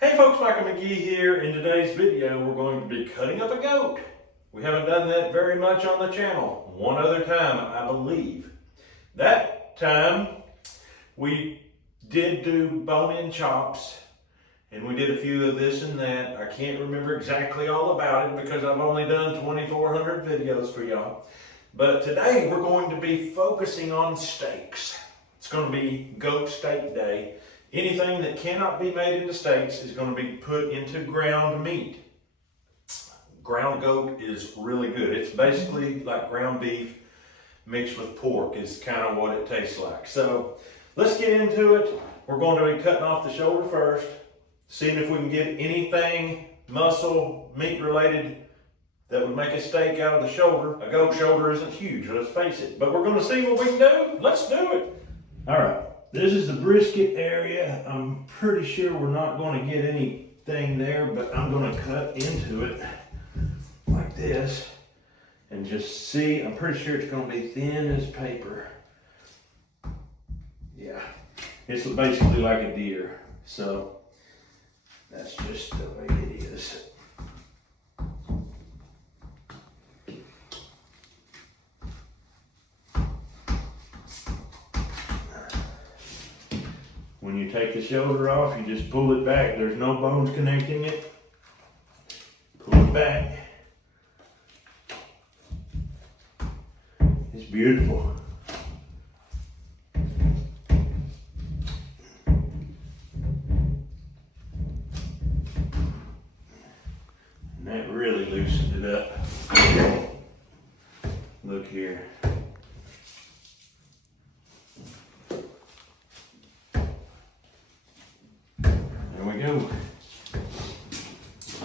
Hey folks, Michael McGee here. In today's video, we're going to be cutting up a goat. We haven't done that very much on the channel. One other time, I believe. That time, we did do bone-in chops, and we did a few of this and that. I can't remember exactly all about it because I've only done 2,400 videos for y'all. But today, we're going to be focusing on steaks. It's going to be goat steak day. Anything that cannot be made into steaks is going to be put into ground meat. Ground goat is really good. It's basically like ground beef mixed with pork is kind of what it tastes like. So let's get into it. We're going to be cutting off the shoulder first, seeing if we can get anything muscle, meat related that would make a steak out of the shoulder. A goat shoulder isn't huge, let's face it. But we're going to see what we can do. Let's do it. All right. This is the brisket area. I'm pretty sure we're not going to get anything there, but I'm going to cut into it like this and just see. I'm pretty sure it's going to be thin as paper. Yeah, it's basically like a deer. So that's just the way it is. When you take the shoulder off, you just pull it back. There's no bones connecting it. Pull it back. It's beautiful. And that really loosened it up. Look here.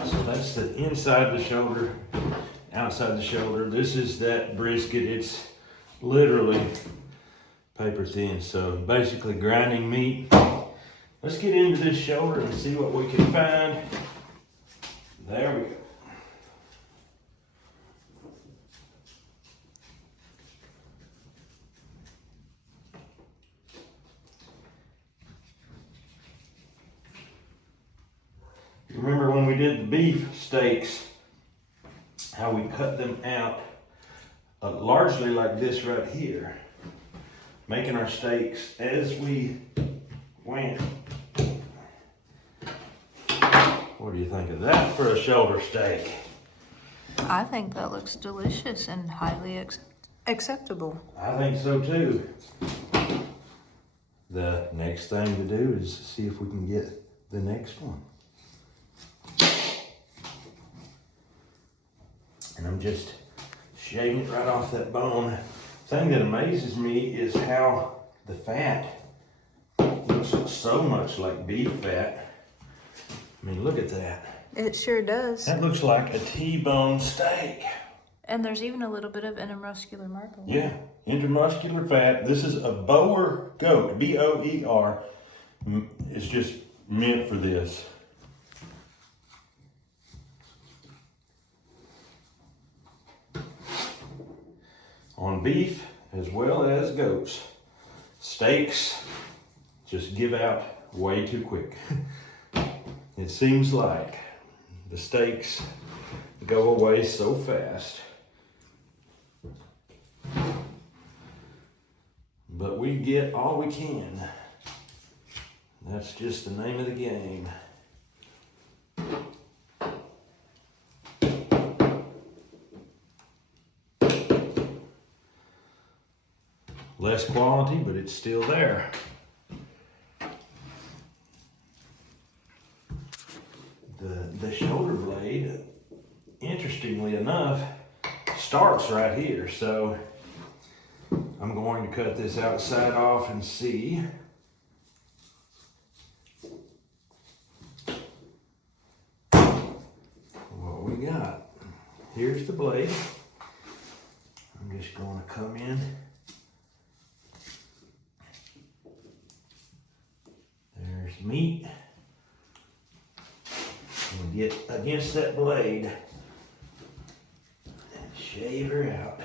So that's the inside of the shoulder, outside the shoulder. This is that brisket. It's literally paper thin. So basically grinding meat. Let's get into this shoulder and see what we can find. There we go. Remember when we did the beef steaks, how we cut them out largely like this right here, making our steaks as we went. What do you think of that for a shoulder steak? I think that looks delicious and highly acceptable. I think so too. The next thing to do is see if we can get the next one. And I'm just shaving it right off that bone. Thing that amazes me is how the fat looks so much like beef fat. I mean, look at that. It sure does. That looks like a T-bone steak. And there's even a little bit of intermuscular marker. Yeah, intermuscular fat. This is a Boer goat, B-O-E-R. It's just meant for this. On beef as well as goats, steaks just give out way too quick. It seems like the steaks go away so fast. But we get all we can. That's just the name of the game. Less quality, but it's still there. The shoulder blade, interestingly enough, starts right here. So I'm going to cut this outside off and see. What we got. Here's the blade. I'm just going to come in. There's meat. And get against that blade and shave her out.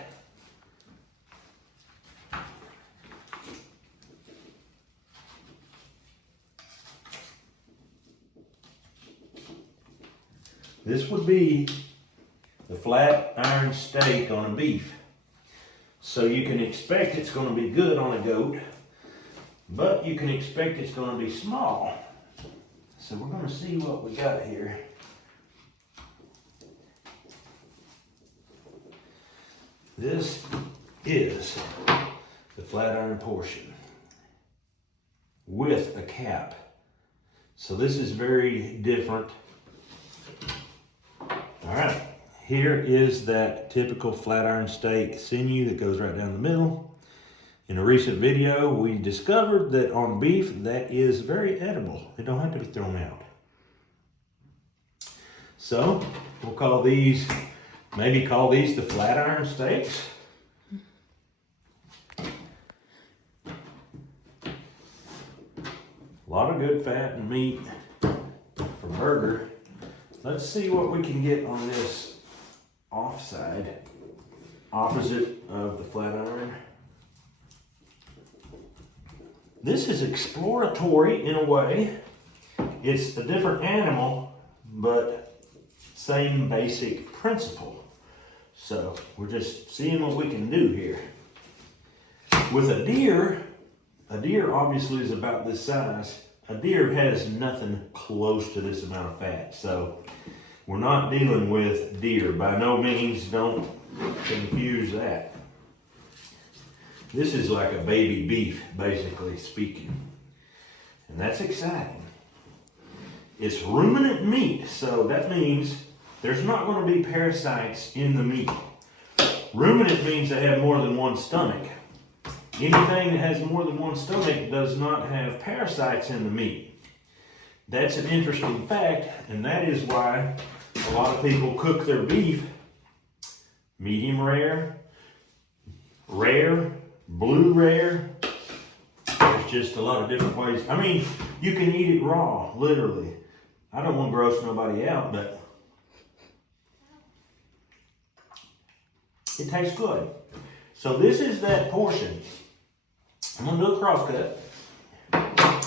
This would be the flat iron steak on a beef. So you can expect it's going to be good on a goat, but you can expect it's going to be small. So we're going to see what we got here. This is the flat iron portion with a cap. So this is very different. All right, here is that typical flat iron steak sinew that goes right down the middle. In a recent video, we discovered that on beef, that is very edible. They don't have to be thrown out. So we'll call these, maybe call these the flat iron steaks. A lot of good fat and meat for burger. Let's see what we can get on this offside, opposite of the flat iron. This is exploratory in a way. It's a different animal, but same basic principle. So we're just seeing what we can do here. With a deer obviously is about this size. A deer has nothing close to this amount of fat. So we're not dealing with deer. By no means, don't confuse that. This is like a baby beef, basically speaking. And that's exciting. It's ruminant meat, so that means there's not going to be parasites in the meat. Ruminant means they have more than one stomach. Anything that has more than one stomach does not have parasites in the meat. That's an interesting fact, and that is why a lot of people cook their beef medium rare, rare, blue rare. There's just a lot of different ways. I mean, you can eat it raw, literally. I don't want to gross nobody out, but it tastes good. So this is that portion. I'm gonna do a cross cut.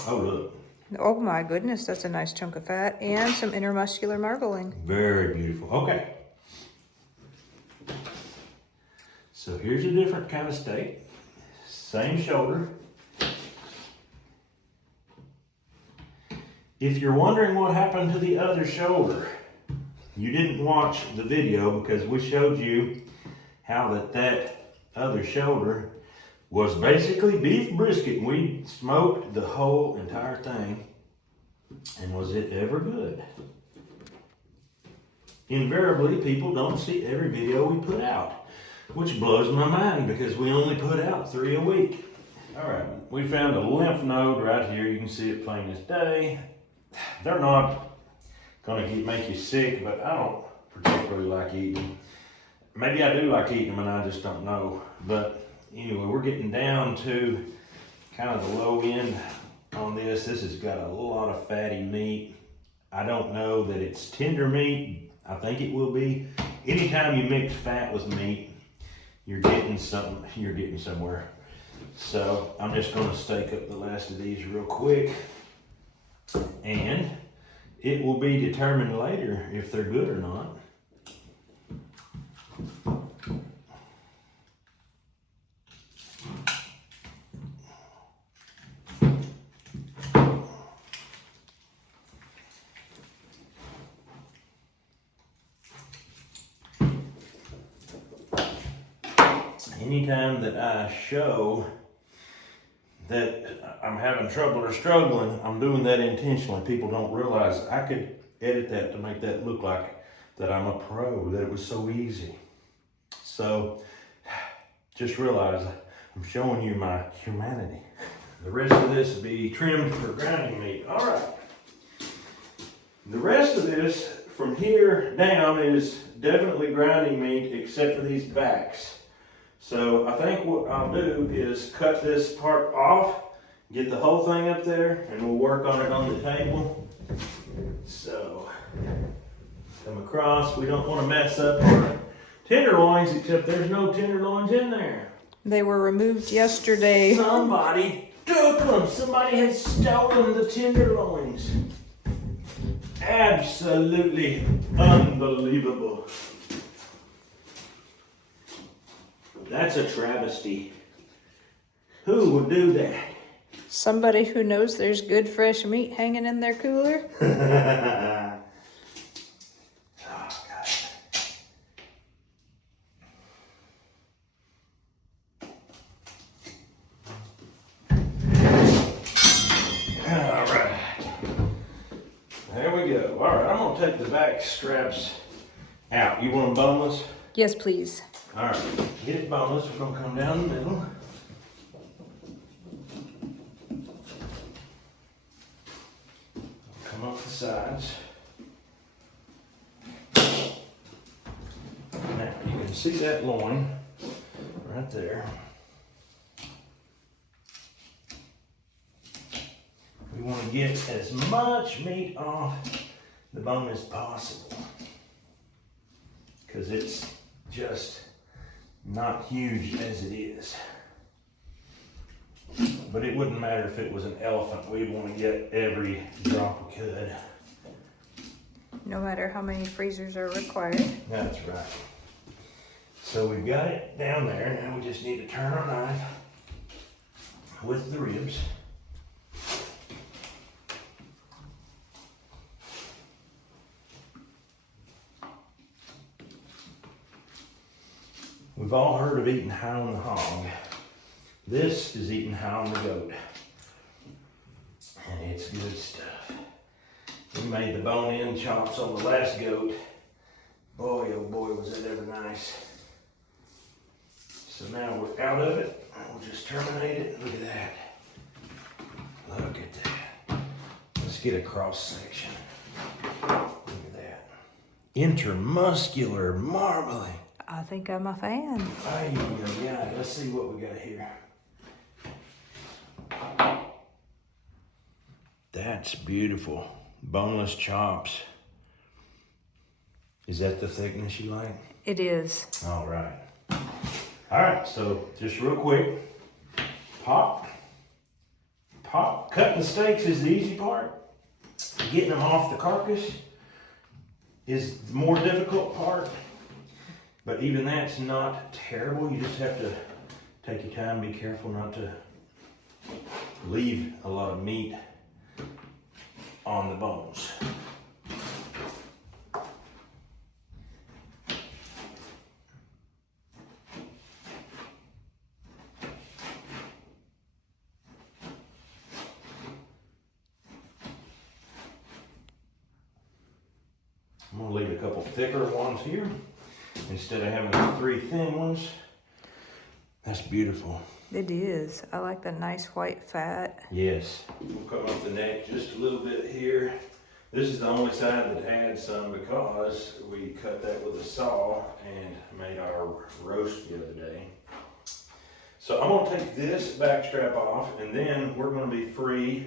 Oh, look. Oh my goodness, that's a nice chunk of fat and some intermuscular marbling. Very beautiful. Okay. So here's a different kind of steak. Same shoulder. If you're wondering what happened to the other shoulder, you didn't watch the video because we showed you how that other shoulder was basically beef brisket. We smoked the whole entire thing. And was it ever good? Invariably, people don't see every video we put out, which blows my mind because we only put out 3 a week. All right, we found a lymph node right here. You can see it plain as day. They're not gonna make you sick, but I don't particularly like eating them. Maybe I do like eating them and I just don't know. But anyway, we're getting down to kind of the low end on this. This has got a lot of fatty meat. I don't know that it's tender meat. I think it will be. Anytime you mix fat with meat, you're getting something, you're getting somewhere. So I'm just gonna steak up the last of these real quick. And it will be determined later if they're good or not. Anytime that I show that I'm having trouble or struggling, I'm doing that intentionally. People don't realize I could edit that to make that look like that I'm a pro, that it was so easy. So just realize I'm showing you my humanity. The rest of this will be trimmed for grinding meat. All right. The rest of this from here down is definitely grinding meat except for these backs. So I think what I'll do is cut this part off, get the whole thing up there, and we'll work on it on the table. So come across, we don't want to mess up our tenderloins, except there's no tenderloins in there. They were removed yesterday. Somebody took them. Somebody had stolen the tenderloins. absolutely unbelievable. That's a travesty. Who would do that? Somebody who knows there's good fresh meat hanging in their cooler. Oh, God. All right. There we go. All right, I'm going to take the back straps out. You want them boneless? Yes, please. All right, get it boneless. We're going to come down the middle. Come up the sides. Now, you can see that loin right there. We want to get as much meat off the bone as possible because it's just not huge as it is. But it wouldn't matter if it was an elephant. We'd want to get every drop we could. No matter how many freezers are required. That's right. So we've got it down there. Now we just need to turn our knife with the ribs. We've all heard of eating high on the hog. This is eating high on the goat. And it's good stuff. We made the bone-in chops on the last goat. Boy, oh boy, was that ever nice. So now we're out of it. We'll just terminate it. Look at that. Look at that. Let's get a cross section. Look at that. Intermuscular marbling. I think I'm a fan. Yeah, let's see what we got here. That's beautiful. Boneless chops. Is that the thickness you like? It is. All right. All right, so just real quick. Pop. Cutting the steaks is the easy part. Getting them off the carcass is the more difficult part. But even that's not terrible. You just have to take your time, be careful not to leave a lot of meat on the bones. I'm gonna leave a couple thicker ones here instead of having the 3 thin ones. That's beautiful. It is. I like the nice white fat. Yes. We'll come up the neck just a little bit here. This is the only side that had some because we cut that with a saw and made our roast the other day. So I'm gonna take this back strap off and then we're gonna be free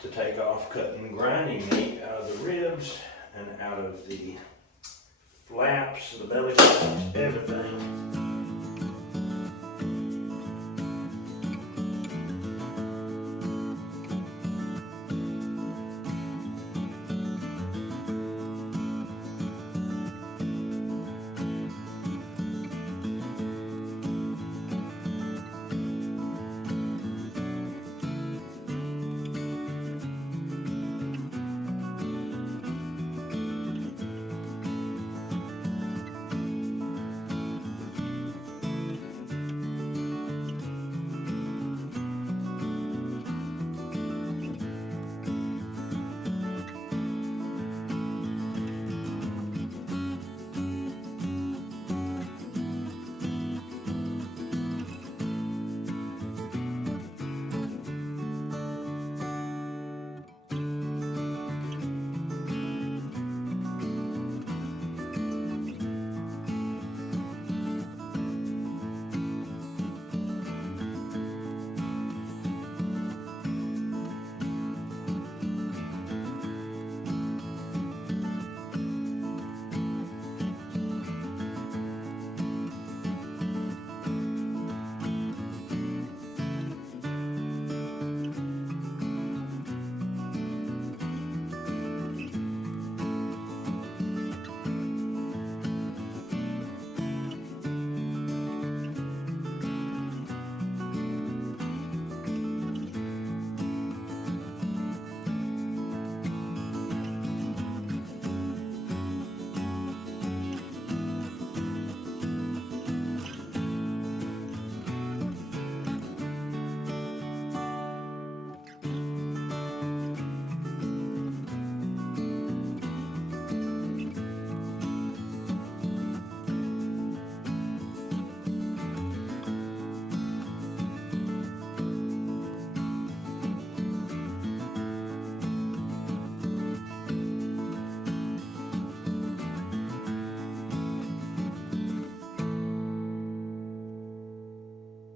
to take off cutting grinding meat out of the ribs and out of the flaps, the belly flaps, everything.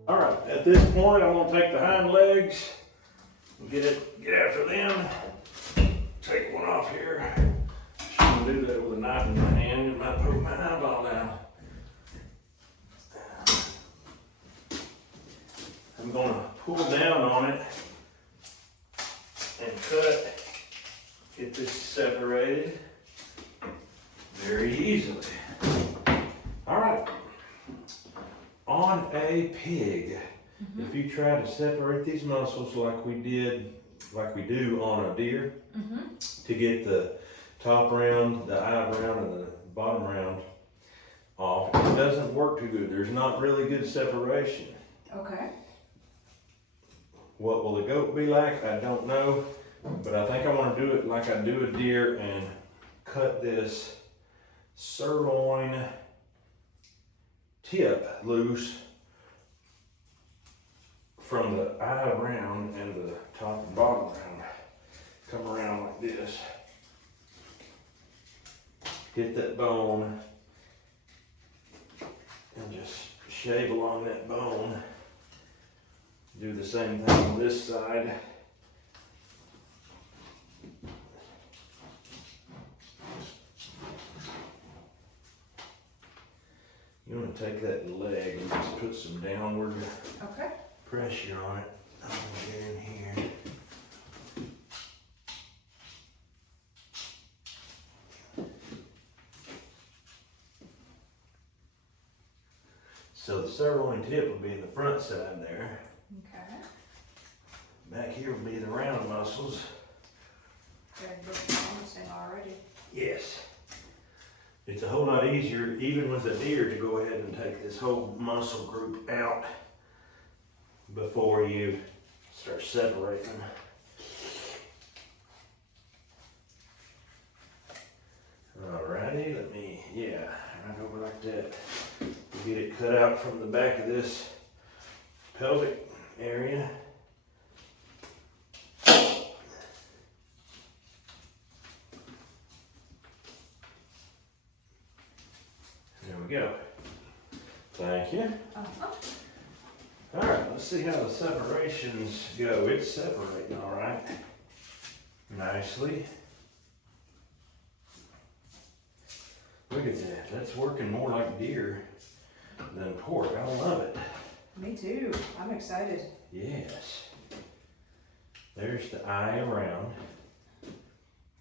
All right, at this point, I'm gonna take the hind legs and get after them. Take one off here. Shouldn't do that with a knife in my hand. It might poke my eyeball out. I'm gonna pull down on it and cut. Get this separated very easily. All right. On a pig, if you try to separate these muscles like we do on a deer, to get the top round, the eye round, and the bottom round off, it doesn't work too good. There's not really good separation. Okay. What will the goat be like? I don't know, but I think I want to do it like I do a deer and cut this sirloin tip loose from the eye round and the top and bottom round. Come around like this. Hit that bone and just shave along that bone. Do the same thing on this side. You want to take that leg and just put some downward pressure on it. I'm going to get in here. So the sirloin tip will be in the front side there. Okay. Back here will be the round muscles. Very good promising already. Yes. It's a whole lot easier, even with a deer, to go ahead and take this whole muscle group out before you start separating them. Alrighty, right over like that. We'll get it cut out from the back of this pelvic area. There we go. Thank you. All right, let's see how the separations go. It's separating all right, nicely. Look at that. That's working more like deer than pork. I love it. Me too. I'm excited. Yes. There's the eye around.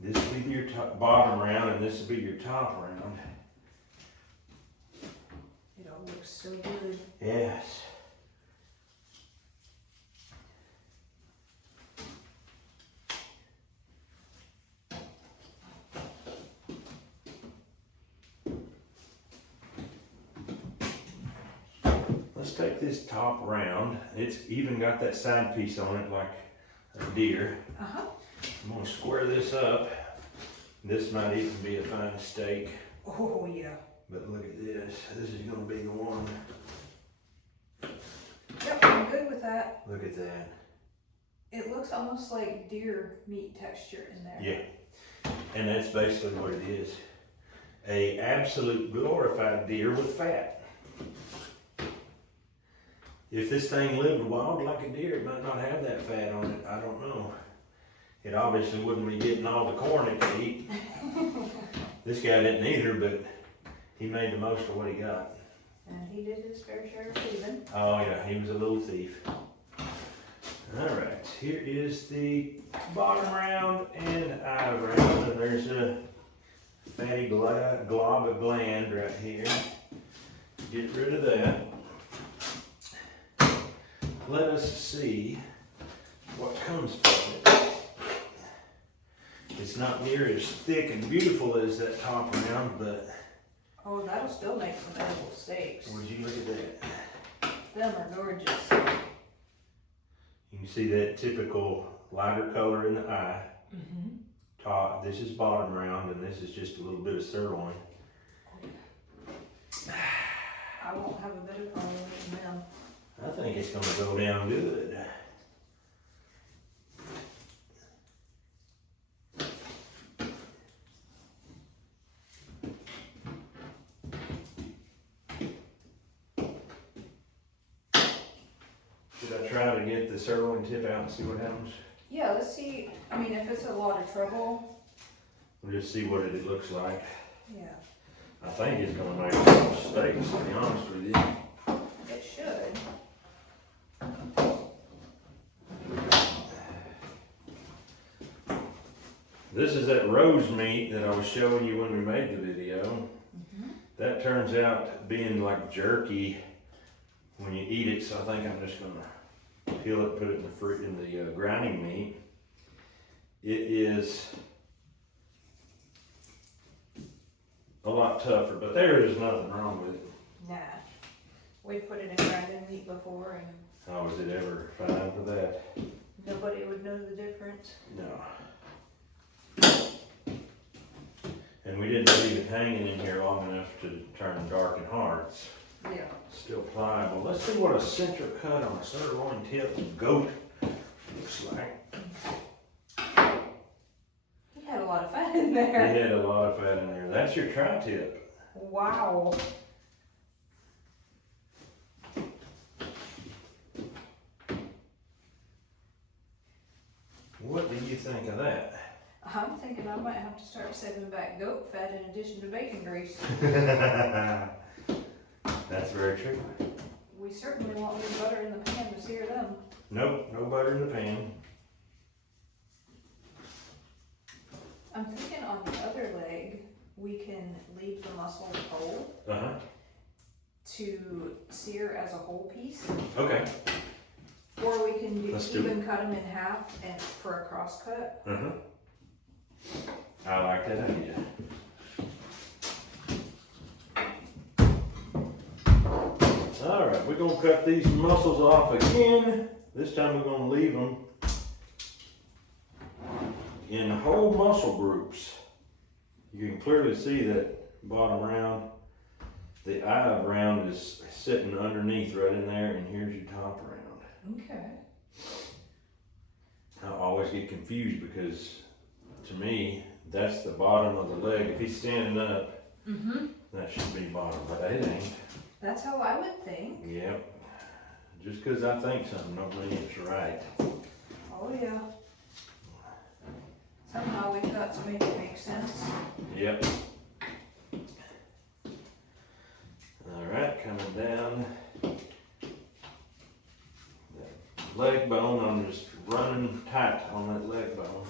This will be your top, bottom round, and this will be your top round. It all looks so good. Yes. Let's take this top round. It's even got that side piece on it like a deer. I'm gonna square this up. This might even be a fine steak. Oh yeah. But look at this. This is gonna be the one. Yep, I'm good with that. Look at that. It looks almost like deer meat texture in there. Yeah. And that's basically what it is. A absolute glorified deer with fat. If this thing lived wild like a deer, it might not have that fat on it. I don't know. It obviously wouldn't be getting all the corn it could eat. This guy didn't either, but he made the most of what he got. And he did his fair share of thieving. Oh yeah, he was a little thief. All right, here is the bottom round and eye round, and there's a fatty glob of gland right here. Get rid of that. Let us see what comes from it. It's not near as thick and beautiful as that top round, but... Oh, that'll still make some edible steaks. Would you look at that? Them are gorgeous. You can see that typical lighter color in the eye. Top, this is bottom round, and this is just a little bit of sirloin. I won't have a better problem with them. I think it's gonna go down good. try to get the sirloin tip out and see what happens? Yeah, let's see. I mean, if it's a lot of trouble. We'll just see what it looks like. Yeah. I think it's gonna make some mistakes, to be honest with you. It should. This is that rose meat that I was showing you when we made the video. Mm-hmm. That turns out being like jerky when you eat it, so I think I'm just gonna peel it, put it in the grinding meat. It is a lot tougher, but there is nothing wrong with it. Nah. We put it in grinding meat before and How was it ever fine for that? nobody would know the difference. No. And we didn't leave it hanging in here long enough to turn dark and hard. It's Yeah. still pliable. Let's see what a center cut on a sirloin tip goat looks like. He had a lot of fat in He there. had a lot of fat in there. That's your tri-tip. Wow. What do you think of that? I'm thinking I might have to start saving back goat fat in addition to bacon grease. That's very true. We certainly won't need butter in the pan to sear them. Nope, no butter in the pan. I'm thinking on the other leg, we can leave the muscle whole Uh-huh. to sear as a whole piece. Okay. Or we can Let's do even cut them in half and for a cross cut. Uh-huh. I like that idea. Alright, we're gonna cut these muscles off again. This time we're gonna leave them in whole muscle groups. You can clearly see that bottom round. The eye of round is sitting underneath right in there, and here's your top round. Okay. I always get confused because to me, that's the bottom of the leg. If he's standing up, that should be bottom, but it ain't. That's how I would think. Yep. Just because I think something don't mean it's right. Oh yeah. Somehow we've got to make it make sense. Yep. Alright, coming down. That leg bone, I'm just running tight on that leg bone.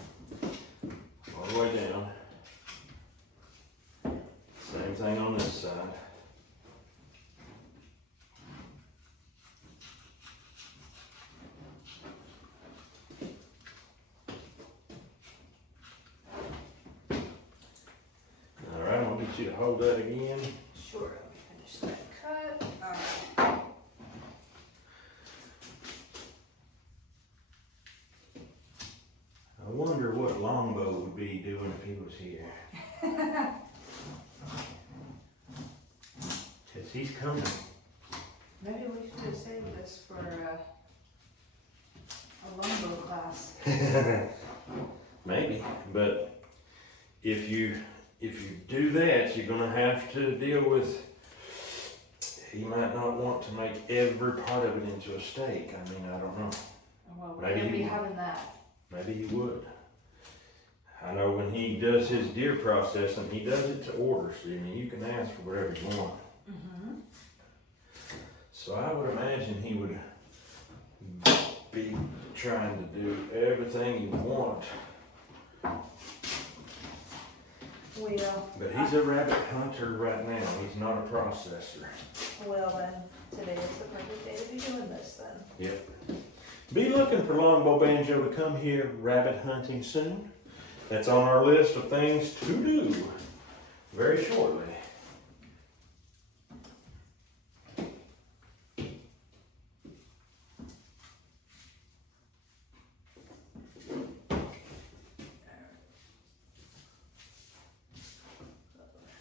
All the way down. Same thing on this side. Alright, I'll get you to hold that again. Sure, let me finish that cut. Alright. I wonder what Longbow would be doing if he was here. Cause he's coming. Maybe we should have saved this for a lumbo class. Maybe, but if you do that, you're gonna have to deal with, he might not want to make every part of it into a steak. I mean, I don't know. Well, we're Maybe gonna be he- having that. Maybe he would. I know when he does his deer processing, he does it to order, so I mean, you can ask for whatever you want. So I would imagine he would be trying to do everything you want. Well, But he's a rabbit hunter right now. He's not a processor. well then, today is the perfect day to be doing this then. Yep. Be looking for Longbow Banjo to come here rabbit hunting soon. That's on our list of things to do very shortly.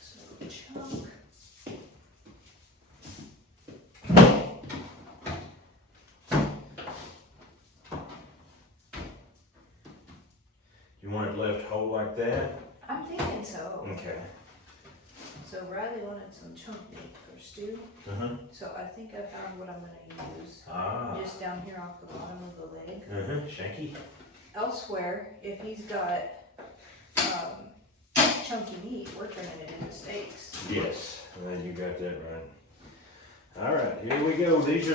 So chunk. You want it left whole like that? I'm thinking so. Okay. So So Riley wanted some chunk meat for stew, so I think I found what I'm gonna use. Just down here off the bottom of the leg. Shanky. Elsewhere, if he's got chunky meat, we're turning it into steaks. Yes, and you got that right. All right, here we go. This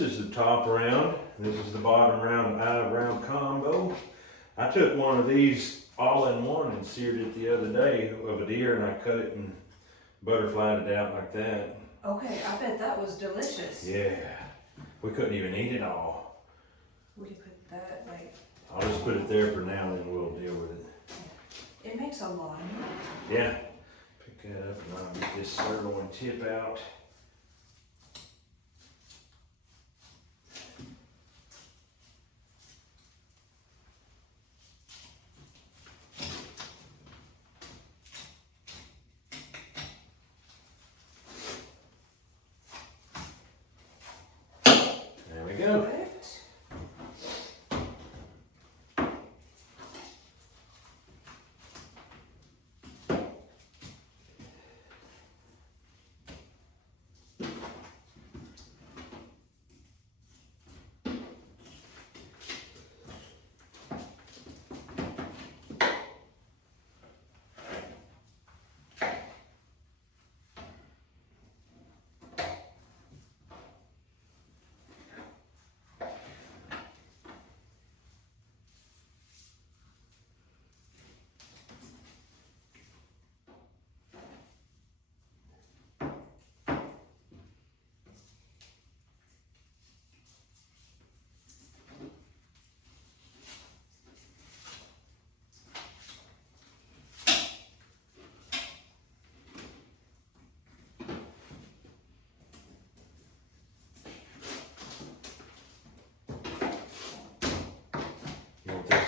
is the top round. This is the bottom round, round combo. I took one of these all in one and seared it the other day of a deer, and I cut it and butterflied it out like that. Okay, I bet that was delicious. Yeah, we couldn't even eat it all. We could put that like. I'll just put it there for now, and then we'll deal with it. It makes a lot. Yeah. Pick that up, and I'll get this sirloin tip out. There we go. Perfect.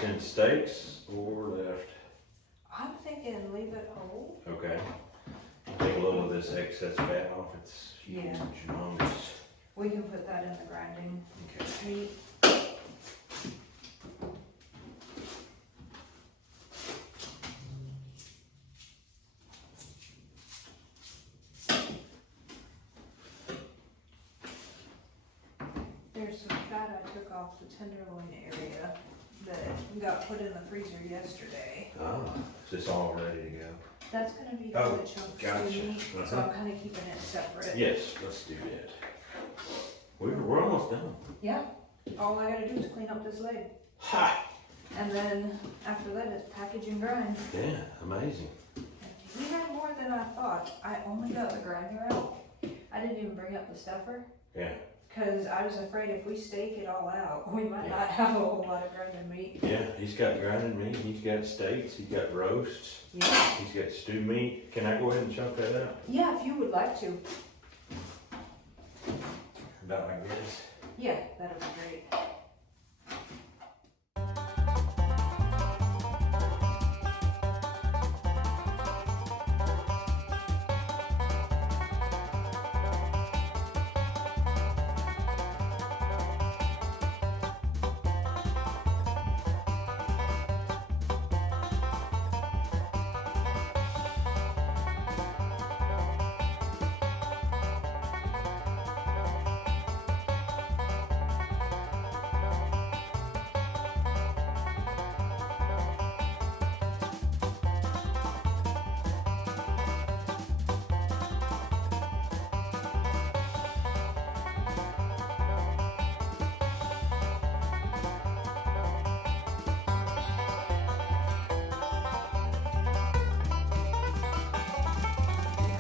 In steaks or left? I'm thinking leave it whole. Okay. Take a little of this excess fat off. It's huge, Yeah. humongous. We can put that in the grinding Okay. meat. There's some fat I took off the tenderloin area that got put in the freezer yesterday. Is this all ready to go? That's gonna be for Oh, the chunk gotcha. stew meat, so I'm kinda keeping it separate. Yes, let's do that. We're almost done. Yeah, all I gotta do is clean up this leg. Ha! And then after that, it's package and grind. Yeah, amazing. We had more than I thought. I only got the grinder out. I didn't even bring up the stuffer. Yeah. Cause I was afraid if we stake it all out, we might not have a whole lot of grinded meat. Yeah, he's got grinded meat, he's got steaks, he's got roasts, Yeah. he's got stewed meat. Can I go ahead and chunk that up? Yeah, if you would like to. About like this? Yeah, that'd be great.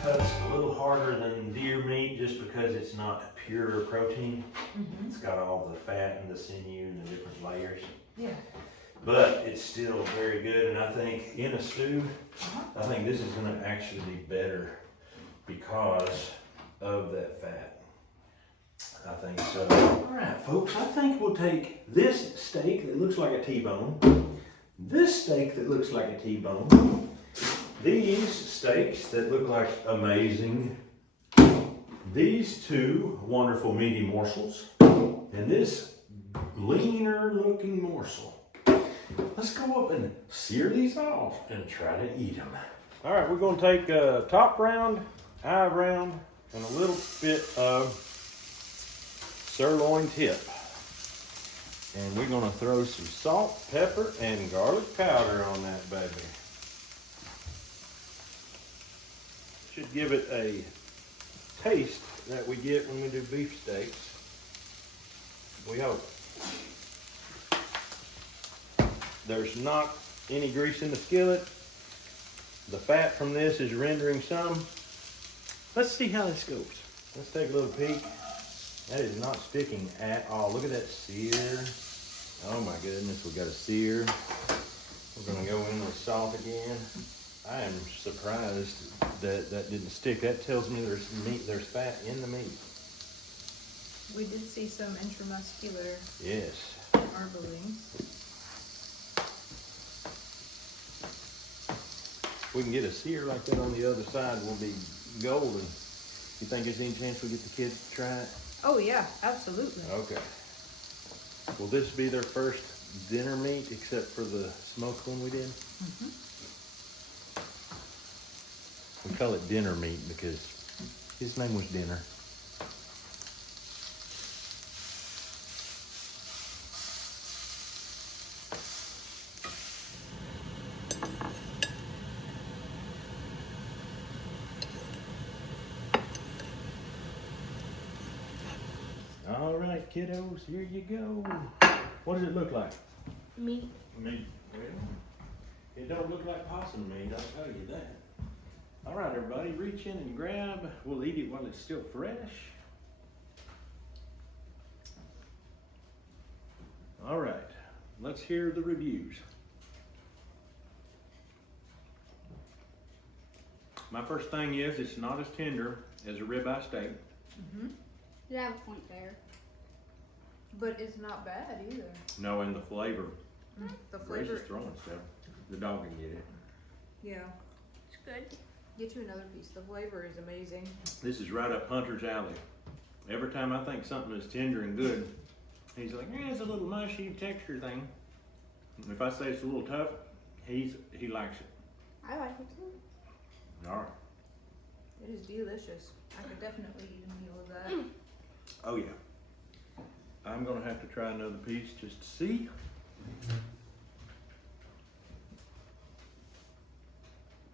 Cuts a little harder than deer meat just because it's not pure protein. It's got all the fat and the sinew and the different layers. Yeah. But it's still very good, and I think in a stew, I think this is gonna actually be better because of that fat. I think so. All right, folks, I think we'll take this steak that looks like a T-bone, this steak that looks like a T-bone, these steaks that look like amazing, these two wonderful meaty morsels, and this leaner looking morsel. Let's go up and sear these off and try to eat them. All right, we're gonna take top round, eye round, and a little bit of sirloin tip. And we're gonna throw some salt, pepper, and garlic powder on that baby. Should give it a taste that we get when we do beef steaks. We hope. There's not any grease in the skillet. The fat from this is rendering some. Let's see how this goes. Let's take a little peek. That is not sticking at all. Look at that sear. Oh my goodness, we got a sear. We're gonna go in with salt again. I am surprised that that didn't stick. That tells me there's meat, there's fat in the meat. We did see some intramuscular Yes. marbling. If we can get a sear like that on the other side, we'll be golden. You think there's any chance we get the kids to try it? Oh yeah, absolutely. Okay. Will this be their first dinner meat except for the smoked one we did? Mm-hmm. We call it dinner meat because his name was Dinner. All right, kiddos, here you go. What does it look like? Meat. Meat. Well, it don't look like possum meat, I'll tell you that. All right, everybody, reach in and grab. We'll eat it while it's still fresh. All right, let's hear the reviews. My first thing is it's not as tender as a ribeye steak. Mm-hmm. You have a point there. But it's not bad either. No, and the flavor. The Grace flavor. is throwing stuff. The dog can get it. Yeah. It's good. Get you another piece. The flavor is amazing. This is right up Hunter's alley. Every time I think something is tender and good, he's like, it's a little mushy texture thing. And if I say it's a little tough, he likes it. I like it too. All right. It is delicious. I could definitely eat a meal of that. Oh yeah. I'm gonna have to try another piece just to see.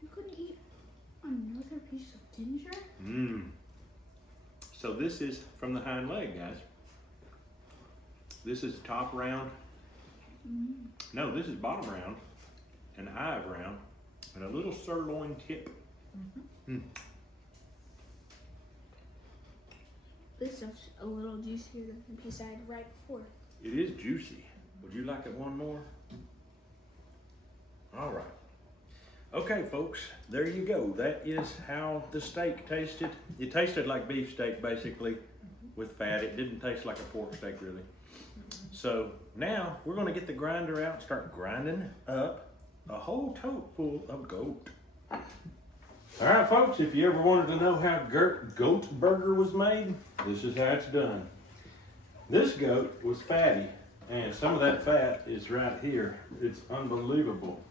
You could eat another piece of ginger? Mmm. So this is from the hind leg, guys. This is top round. No, this is bottom round, an eye round, and a little sirloin tip. Mm-hmm. This stuff's a little juicier than the piece I had right before. It is juicy. Would you like it one more? All right. Okay, folks, there you go. That is how the steak tasted. It tasted like beef steak, basically, with fat. It didn't taste like a pork steak, really. So now we're gonna get the grinder out and start grinding up a whole tote full of goat. All right, folks, if you ever wanted to know how goat burger was made, this is how it's done. This goat was fatty, and some of that fat is right here. It's unbelievable.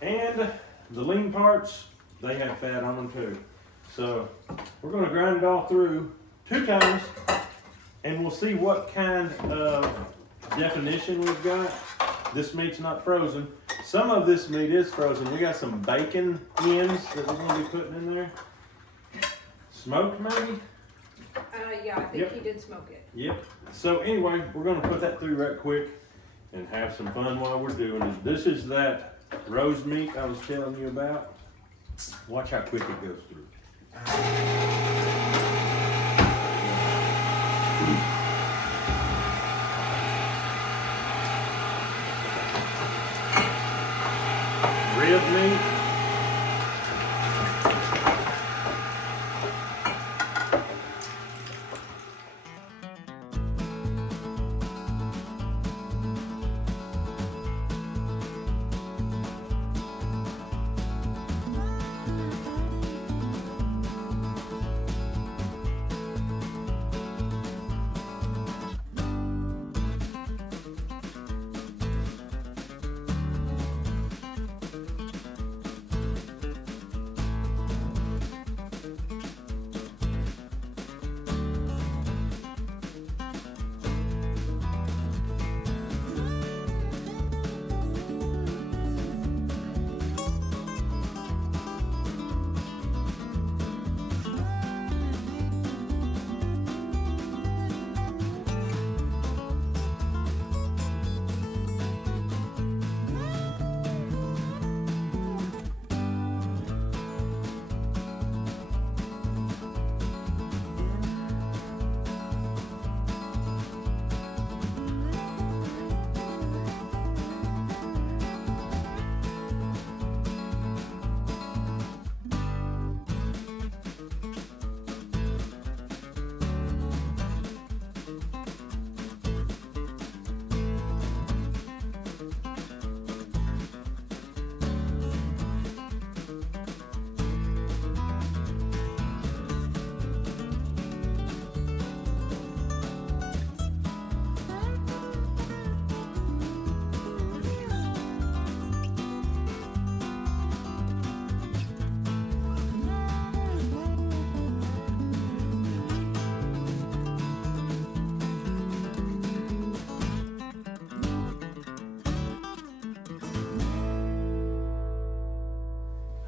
And the lean parts, they have fat on them too. So we're gonna grind it all through 2 times, and we'll see what kind of definition we've got. This meat's not frozen. Some of this meat is frozen. We got some bacon ends that we're gonna be putting in there. Smoked maybe? Yeah, I think Yep. he did smoke it. Yep. So anyway, we're gonna put that through right quick and have some fun while we're doing it. This is that rose meat I was telling you about. Watch how quick it goes through. Rib meat.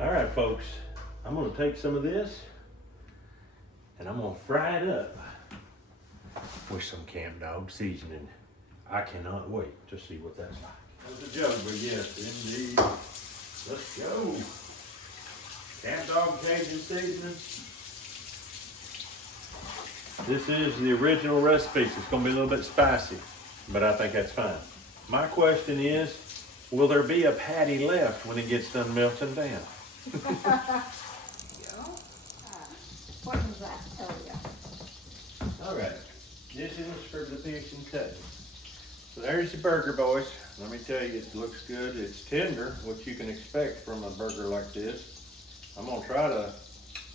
All right, folks, I'm gonna take some of this and I'm gonna fry it up with some Camp Dog seasoning. I cannot wait to see what that's like. There's a jug, but yes, indeed. Let's go. Camp Dog Cajun seasoning. This is the original recipe, so it's gonna be a little bit spicy, but I think that's fine. My question is, will there be a patty left when it gets done melting down? What does that tell you? All right, this is for the fish and cutting. So there's the burger, boys. Let me tell you, it looks good. It's tender, which you can expect from a burger like this. I'm gonna try to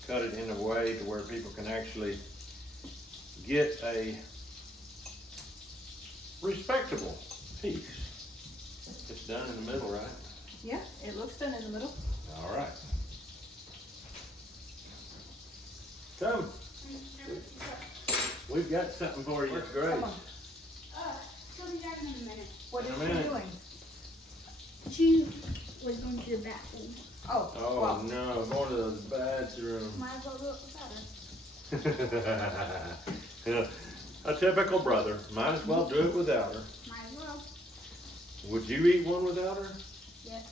cut it in a way to where people can actually get a respectable piece. It's done in the middle, right? Yeah, it looks done in the middle. All right. Come. We've got something for you. Where's Grace? Come on. She'll be back in a minute. What is In a she minute. doing? She was going to the bathroom. Oh, Oh well, no, going to the bathroom. Might as well do it without her. A typical brother. Might as well do it without her. Might as well. Would you eat one without her? Yes.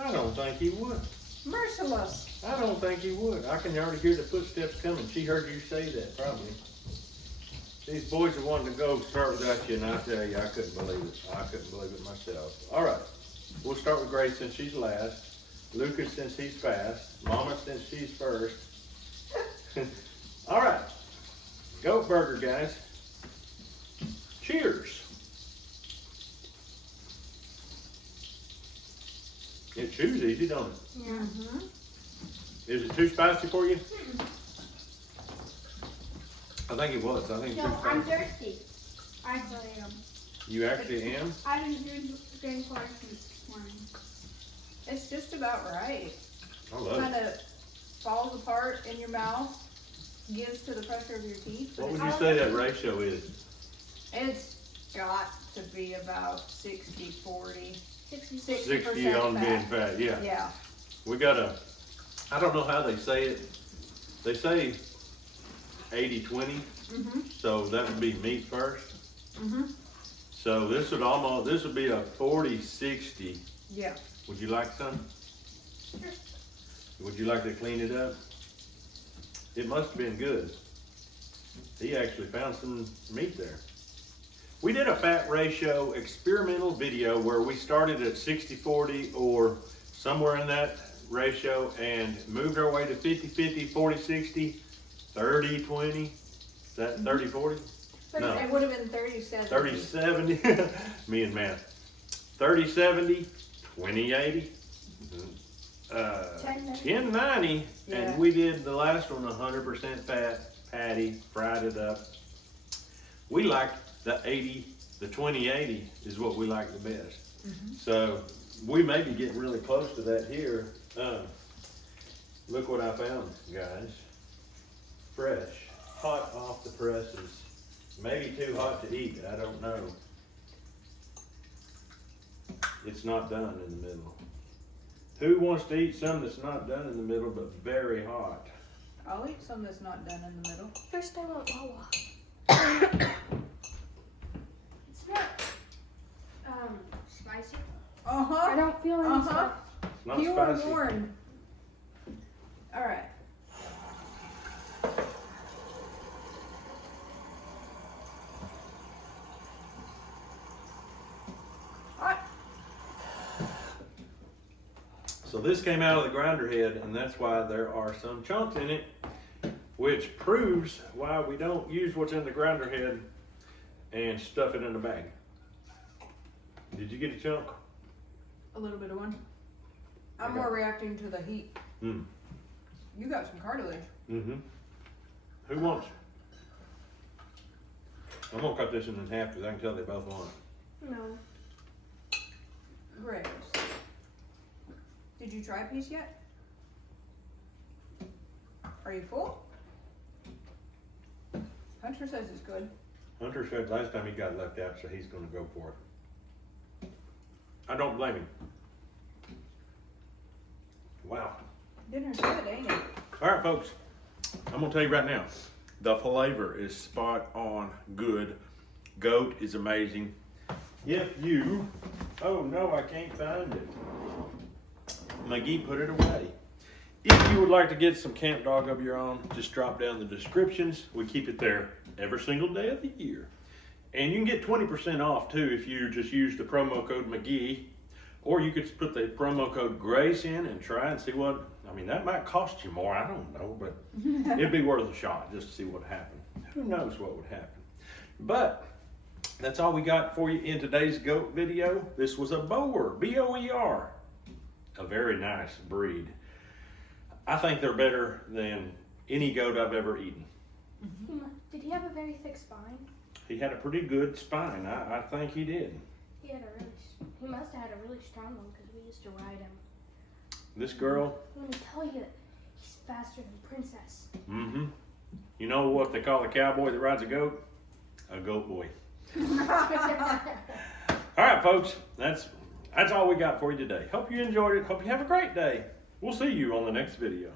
I don't think he would. merciless. I don't think he would. I can already hear the footsteps coming. She heard you say that, probably. These boys are wanting to go start without you, and I tell you, I couldn't believe it. I couldn't believe it myself. All right, we'll start with Grace since she's last. Lucas since he's fast. Mama since she's first. All right, goat burger, guys. Cheers. It chews easy, don't it? Yeah. Mm-hmm. Is it too spicy for you? I think it was. I think No, too I'm spicy. thirsty. I really am. You actually am? I haven't drank water since morning. It's just about right. I love Kind it. of falls apart in your mouth, gives to the pressure of your teeth. But What would it's, you say that ratio is? it's got to be about 60-40. 60. 60 on fat. being fat, yeah. Yeah. We got a, I don't know how they say it. They say 80-20, Mm-hmm. so that would be meat first. Mm-hmm. So this would be a 40-60. Yeah. Would you like some? Would you like to clean it up? It must have been good. He actually found some meat there. We did a fat ratio experimental video where we started at 60-40 or somewhere in that ratio and moved our way to 50-50, 40-60, 30-20. Is that 30-40? No. It would have been 37. 30-70, me and math. 30-70, 20-80, 10-90, Yeah. and we did the last one 100% fat patty, fried it up. We liked the 20-80 is what we like the best. Mhm. So we may be getting really close to that here. Look what I found, guys. Fresh, hot off the presses. Maybe too hot to eat, I don't know. It's not done in the middle. Who wants to eat something that's not done in the middle but very hot? I'll eat some that's not done in the middle. First I want Wawa. It's not spicy. I Uh-huh. don't feel any Uh-huh. stuff. It's not You were spicy. warned. All right. Hot. So this came out of the grinder head, and that's why there are some chunks in it, which proves why we don't use what's in the grinder head and stuff it in the bag. Did you get a chunk? A little bit of one. I'm Okay. more reacting to the heat. Mm. You got some cartilage. Mm-hmm. Who wants? I'm gonna cut this in half because I can tell they both want it. No. Grace. Did you try a piece yet? Are you full? Hunter says it's good. Hunter said last time he got left out, so he's gonna go for it. I don't blame him. Wow. Dinner's good, ain't it? All right, folks. I'm gonna tell you right now, the flavor is spot on good. Goat is amazing. If you, oh no, I can't find it. McGee put it away. If you would like to get some camp dog of your own, just drop down the descriptions. We keep it there every single day of the year. And you can get 20% off too if you just use the promo code McGee. Or you could put the promo code Grace in and try and see what, I mean, that might cost you more, I don't know, but it'd be worth a shot just to see what happened. Who knows what would happen. But that's all we got for you in today's goat video. This was a Boer, B-O-E-R, a very nice breed. I think they're better than any goat I've ever eaten. Did he have a very thick spine? He had a pretty good spine, I think he did. He must have had a really strong one because we used to ride him. This girl. I'm gonna tell you, he's faster than Princess. Mm-hmm. You know what they call a cowboy that rides a goat? A goat boy. All right, folks, that's all we got for you today. Hope you enjoyed it. Hope you have a great day. We'll see you on the next video.